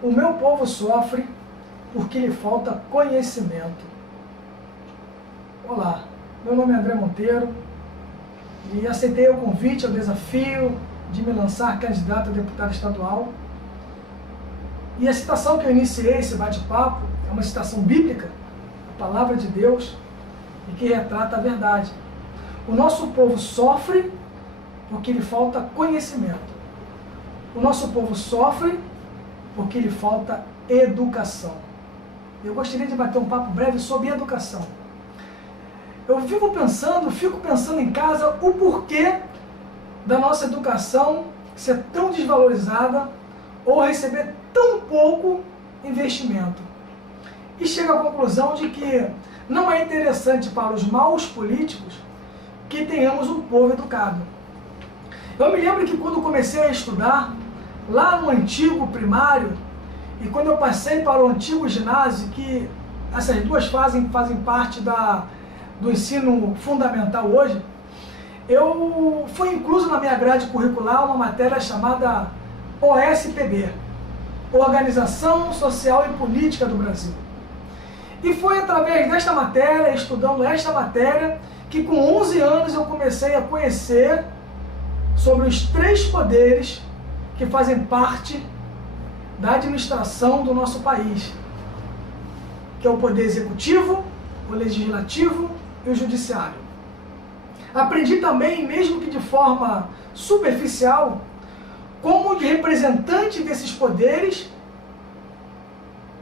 O meu povo sofre porque lhe falta conhecimento. Olá, meu nome é André Monteiro e aceitei o convite, o desafio de me lançar candidato a deputado estadual. E a citação que eu iniciei esse bate-papo é uma citação bíblica, a palavra de Deus, e que retrata a verdade. O nosso povo sofre porque lhe falta conhecimento. O nosso povo sofre porque lhe falta educação. Eu gostaria de bater um papo breve sobre educação. Eu fico pensando em casa o porquê da nossa educação ser tão desvalorizada ou receber tão pouco investimento. E chego à conclusão de que não é interessante para os maus políticos que tenhamos um povo educado. Eu me lembro que quando comecei a estudar, lá no antigo primário, e quando eu passei para o antigo ginásio, que essas duas fazem parte do ensino fundamental hoje, foi incluso na minha grade curricular uma matéria chamada OSPB, Organização Social e Política do Brasil. E foi através desta matéria, estudando esta matéria, que com 11 anos eu comecei a conhecer sobre os 3 poderes que fazem parte da administração do nosso país, que é o poder executivo, o legislativo e o judiciário. Aprendi também, mesmo que de forma superficial, como os representantes desses poderes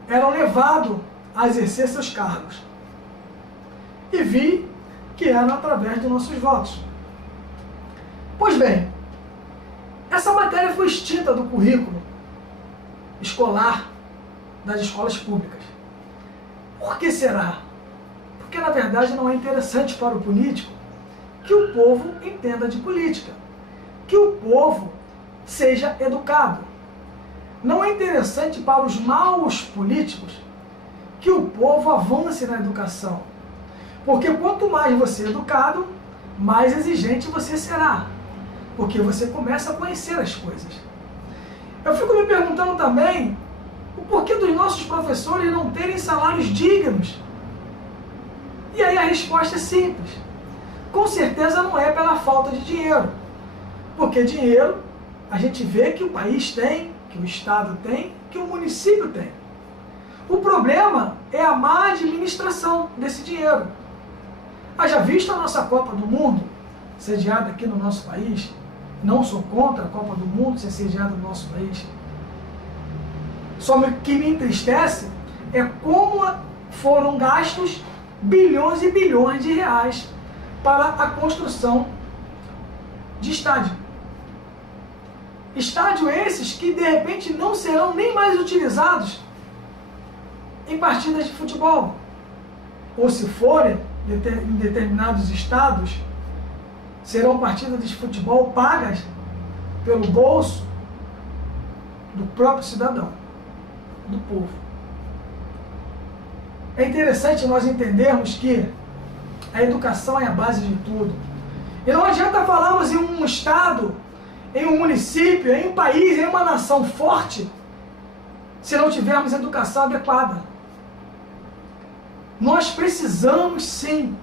eram levados a exercer seus cargos. E vi que era através de nossos votos. Pois bem, essa matéria foi extinta do currículo escolar das escolas públicas. Por que será? Porque na verdade não é interessante para o político que o povo entenda de política, que o povo seja educado. Não é interessante para os maus políticos que o povo avance na educação, porque quanto mais você é educado, mais exigente você será, porque você começa a conhecer as coisas. Eu fico me perguntando também o porquê dos nossos professores não terem salários dignos. E aí a resposta é simples. Com certeza não é pela falta de dinheiro, porque dinheiro a gente vê que o país tem, que o Estado tem, que o município tem. O problema é a má administração desse dinheiro. Haja visto a nossa Copa do Mundo, sediada aqui no nosso país. Não sou contra a Copa do Mundo ser sediada no nosso país. Só que me entristece é como foram gastos bilhões e bilhões de reais para a construção de estádio. Estádio esses que de repente não serão nem mais utilizados em partidas de futebol. Ou se forem, em determinados estados, serão partidas de futebol pagas pelo bolso do próprio cidadão, do povo. É interessante nós entendermos que a educação é a base de tudo. E não adianta falarmos em um estado, em um município, em um país, em uma nação forte, se não tivermos educação adequada. Nós precisamos sim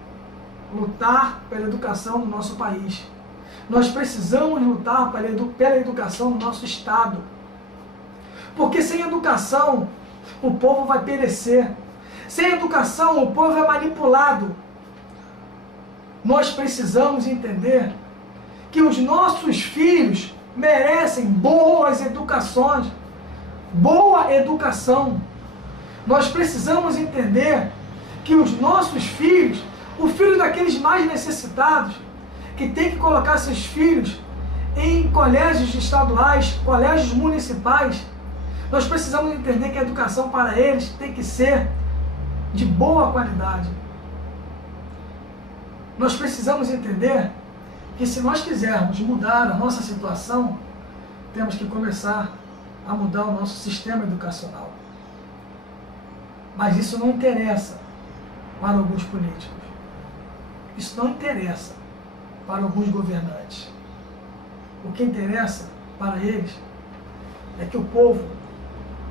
lutar pela educação do nosso país. Nós precisamos lutar pela educação do nosso estado. Porque sem educação, o povo vai perecer. Sem educação, o povo é manipulado. Nós precisamos entender que os nossos filhos merecem boas educações. Boa educação. Nós precisamos entender que os nossos filhos, o filho daqueles mais necessitados, que tem que colocar seus filhos em colégios estaduais, colégios municipais, nós precisamos entender que a educação para eles tem que ser de boa qualidade. Nós precisamos entender que se nós quisermos mudar a nossa situação, temos que começar a mudar o nosso sistema educacional. Mas isso não interessa para alguns políticos. Isso não interessa para alguns governantes. O que interessa para eles é que o povo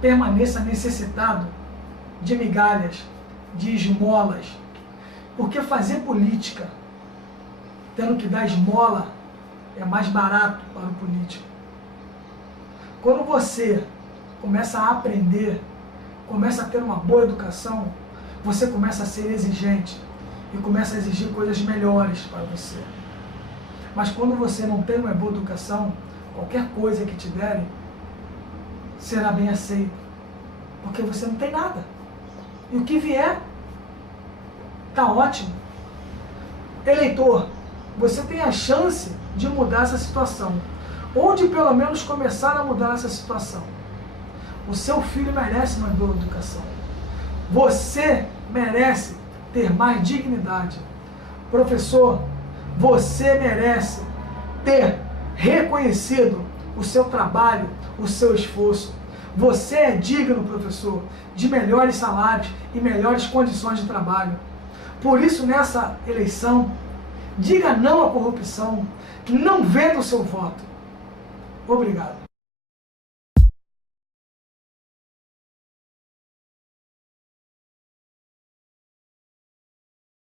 permaneça necessitado de migalhas, de esmolas, porque fazer política tendo que dar esmola é mais barato para o político. Quando você começa a aprender, começa a ter uma boa educação, você começa a ser exigente e começa a exigir coisas melhores para você. Mas quando você não tem uma boa educação, qualquer coisa que te derem será bem aceito, porque você não tem nada. E o que vier, está ótimo. Eleitor, você tem a chance de mudar essa situação, ou de pelo menos começar a mudar essa situação. O seu filho merece uma boa educação. Você merece ter mais dignidade. Professor, você merece ter reconhecido o seu trabalho, o seu esforço. Você é digno, professor, de melhores salários e melhores condições de trabalho. Por isso, nessa eleição, diga não à corrupção, não venda o seu voto. Obrigado.